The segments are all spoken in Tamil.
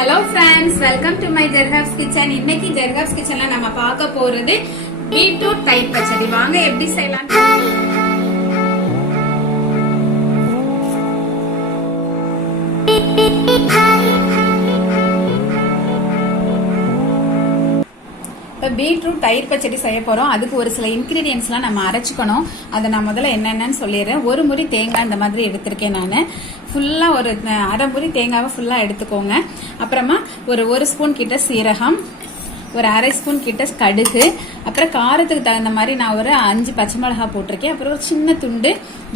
Hello friends, welcome to my JEERA's kitchen. இன்னைக்கு JEERA's kitchenல நம்ம பார்க்க போறது பீட்ரூட் தயிர் பச்சடி. வாங்க எப்படி செய்யலாம். பீட்ரூட் தயிர் பச்சடி செய்ய போறோம். அதுக்கு ஒரு சில இன்கிரீடியன்ஸ்லாம் நம்ம அரைச்சுக்கணும். அதை நான் முதல்ல என்னென்னு சொல்லிடுறேன். ஒரு முறி தேங்காய் இந்த மாதிரி எடுத்திருக்கேன். நான் ஃபுல்லா ஒரு அரை முறி தேங்காவை ஃபுல்லா எடுத்துக்கோங்க. அப்புறமா ஒரு ஸ்பூன் கிட்ட சீரகம், ஒரு அரை ஸ்பூன் கிட்ட கடுகு, அப்புறம் காரத்துக்கு தகுந்த மாதிரி நான் ஒரு 5 பச்சை மிளகாய் போட்டிருக்கேன். அப்புறம் ஒரு சின்ன துண்டு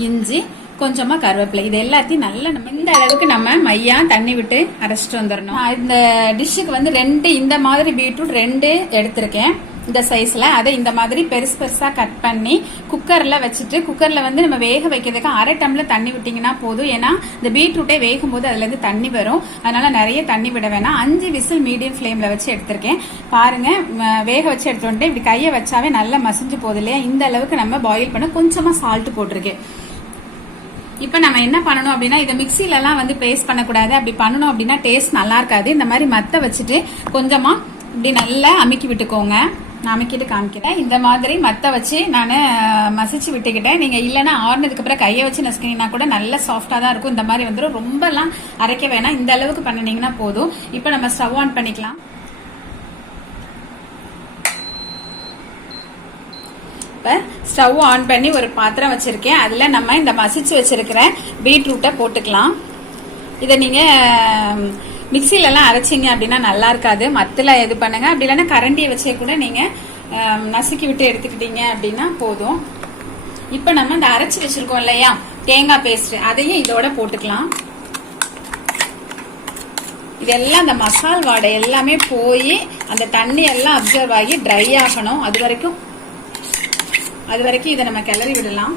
இஞ்சி, கொஞ்சமா கருவேப்பிலை. இது எல்லாத்தையும் நல்லா நம்ம இந்த அளவுக்கு நம்ம மையா தண்ணி விட்டு அரைச்சிட்டு வந்துடணும். இந்த டிஷ்ஷுக்கு வந்து 2 இந்த மாதிரி பீட்ரூட் 2 எடுத்திருக்கேன் இந்த சைஸ்ல. அதை இந்த மாதிரி பெருசு பெருசா கட் பண்ணி குக்கர்ல வச்சுட்டு, குக்கர்ல வந்து நம்ம வேக வைக்கிறதுக்கு அரை டம்ளர் தண்ணி விட்டீங்கன்னா போதும். ஏன்னா இந்த பீட்ரூட்டே வேகும் போது அதுல இருந்து தண்ணி வரும். அதனால நிறைய தண்ணி விட வேணாம். 5 விசில் மீடியம் ஃபிளேம்ல வச்சு எடுத்திருக்கேன். பாருங்க, வேக வச்சு எடுத்து வந்துட்டு இப்படி கையை வச்சாவே நல்லா மசிஞ்சு போகுது இல்லையா? இந்த அளவுக்கு நம்ம பாயில் பண்ண கொஞ்சமா சால்ட் போட்டிருக்கேன். இப்ப நம்ம என்ன பண்ணணும் அப்படின்னா, இதை மிக்சில எல்லாம் வந்து பேஸ்ட் பண்ணக்கூடாது. அப்படி பண்ணணும் அப்படின்னா டேஸ்ட் நல்லா இருக்காது. இந்த மாதிரி மத்த வச்சுட்டு கொஞ்சமா இப்படி நல்லா அமுக்கி விட்டுக்கோங்க. நான் அமுக்கிட்டு காமிக்கிறேன். இந்த மாதிரி மத்த வச்சு நான் மசிச்சு விட்டுக்கிட்டேன். நீங்க இல்லைன்னா ஆறுனதுக்கு அப்புறம் கையை வச்சு நசுக்கினீங்கன்னா கூட நல்ல சாஃப்டா தான் இருக்கும். இந்த மாதிரி வந்துடும். ரொம்ப எல்லாம் அரைக்க வேணாம். இந்த அளவுக்கு பண்ணினீங்கன்னா போதும். இப்ப நம்ம ஸ்டவ் ஆன் பண்ணிக்கலாம். ஸ்டவ் ஆன் பண்ணி ஒரு பாத்திரம் வச்சிருக்கேன். அதுல நம்ம இந்த மசிச்சு வச்சிருக்கிற பீட்ரூட்டை போட்டுக்கலாம். இதை நீங்க மிக்சில எல்லாம் அரைச்சிங்க அப்படின்னா நல்லா இருக்காது. மத்துல இது பண்ணுங்க. அப்படி இல்லைன்னா கரண்டியை வச்சே கூட நீங்க நசுக்கி விட்டு எடுத்துக்கிட்டீங்க அப்படின்னா போதும். இப்ப நம்ம இந்த அரைச்சி வச்சிருக்கோம் இல்லையா தேங்காய் பேஸ்ட், அதையும் இதோட போட்டுக்கலாம். இதெல்லாம் அந்த மசால் வாடை எல்லாமே போய் அந்த தண்ணி எல்லாம் அப்சர்வ் ஆகி ட்ரை ஆகணும். அது வரைக்கும் இதை நம்ம கிளறி விடலாம்.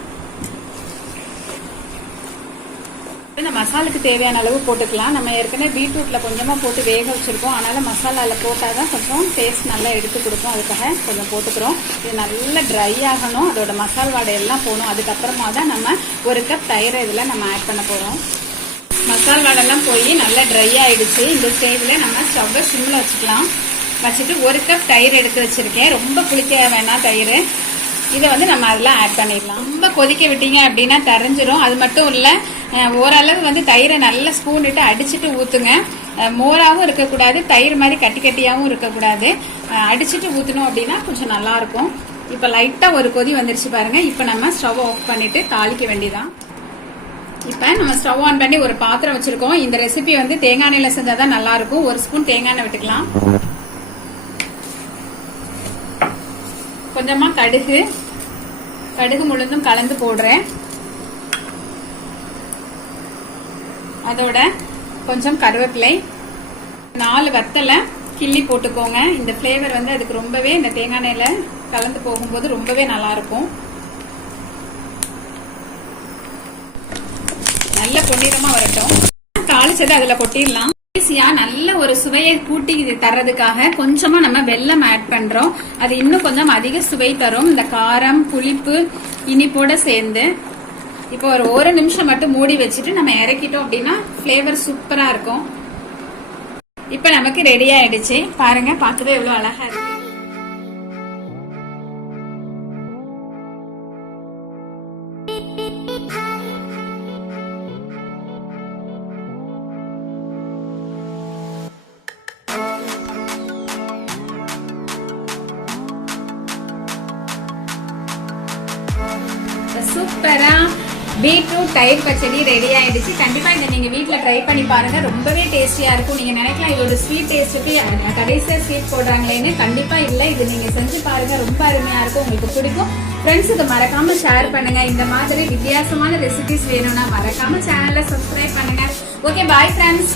இந்த மசாலுக்கு தேவையான அளவு போட்டுக்கலாம். நம்ம ஏற்கனவே பீட்ரூட்ல கொஞ்சமா போட்டு வேக வச்சிருக்கோம். அதனால மசாலால போட்டாதான் கொஞ்சம் டேஸ்ட் நல்லா எடுத்து கொடுக்கும். அதுக்காக கொஞ்சம் போட்டுக்கிறோம். இது நல்லா ட்ரை ஆகணும். அதோட மசால் வாடை எல்லாம் போகணும். அதுக்கப்புறமா தான் நம்ம 1 கப் தயிரை இதுல நம்ம ஆட் பண்ண போறோம். மசால் வாடெல்லாம் போய் நல்லா ட்ரை ஆயிடுச்சு. இந்த ஸ்டேஜ்ல நம்ம ஸ்டவ்வை சிம்ல வச்சுக்கலாம். வச்சுட்டு 1 கப் தயிர் எடுத்து வச்சிருக்கேன். ரொம்ப புளிக்க வேணாம் தயிர். இதை வந்து நம்ம அதுல ஆட் பண்ணிடலாம். ரொம்ப கொதிக்க விட்டீங்க அப்படின்னா தரைஞ்சிரும். அது மட்டும் இல்ல, ஓரளவு வந்து தயிரை நல்லா ஸ்பூன் இட்டு அடிச்சுட்டு ஊத்துங்க. மோராவும் இருக்கக்கூடாது, தயிர் மாதிரி கட்டி கட்டியாவும் இருக்கக்கூடாது. அடிச்சுட்டு ஊத்தணும் அப்படின்னா கொஞ்சம் நல்லா இருக்கும். இப்ப லைட்டா ஒரு கொதி வந்துருச்சு பாருங்க. இப்ப நம்ம ஸ்டவ் ஆஃப் பண்ணிட்டு தாளிக்க வேண்டியதான். இப்ப நம்ம ஸ்டவ் ஆன் பண்ணி ஒரு பாத்திரம் வச்சிருக்கோம். இந்த ரெசிபி வந்து தேங்காய் எண்ணெயில செஞ்சாதான் நல்லா இருக்கும். 1 ஸ்பூன் தேங்காய் எண்ணெய் விட்டுக்கலாம். கொஞ்சமா கடுகு முழுந்தும் கலந்து போடுறேன். அதோட கொஞ்சம் கருவேப்பிலை, 4 வத்தலை கிள்ளி போட்டுக்கோங்க. இந்த பிளேவர் வந்து அதுக்கு ரொம்பவே இந்த தேங்காய் எண்ணெயில கலந்து போகும்போது ரொம்பவே நல்லா இருக்கும். நல்ல பொன்னிறமா வரட்டும். தாளிச்சதை அதுல கொட்டிடலாம். நல்ல ஒரு சுவையை கூட்டி தர்றதுக்காக கொஞ்சமா நம்ம வெல்லம் ஆட் பண்றோம். அது இன்னும் கொஞ்சம் அதிக சுவை தரும். இந்த காரம், புளிப்பு, இனிப்போட சேர்ந்து இப்போ ஒரு 1 நிமிஷம் மட்டும் மூடி வச்சுட்டு நம்ம இறக்கிட்டோம் அப்படின்னா பிளேவர் சூப்பரா இருக்கும். இப்ப நமக்கு ரெடி ஆயிடுச்சு. பாருங்க, பார்க்கவே எவ்வளவு அழகா இருக்கு. சூப்பரா பீட்ரூட் தயிர் பச்சடி ரெடி ஆயிடுச்சு. கண்டிப்பா இதை நீங்க வீட்டுல ட்ரை பண்ணி பாருங்க. ரொம்பவே டேஸ்டியா இருக்கும். நீங்க நினைக்கலாம் இதோட ஸ்வீட் டேஸ்ட் கடைசியா ஸ்வீட் போடுறாங்களேன்னு. கண்டிப்பா இல்ல. இது நீங்க செஞ்சு பாருங்க. ரொம்ப அருமையா இருக்கும். உங்களுக்கு பிடிக்கும். ஃப்ரெண்ட்ஸுக்கு மறக்காம ஷேர் பண்ணுங்க. இந்த மாதிரி வித்தியாசமான ரெசிபிஸ் வேணும்னா மறக்காம சேனலை சப்ஸ்கிரைப் பண்ணுங்க. Okay, bye friends.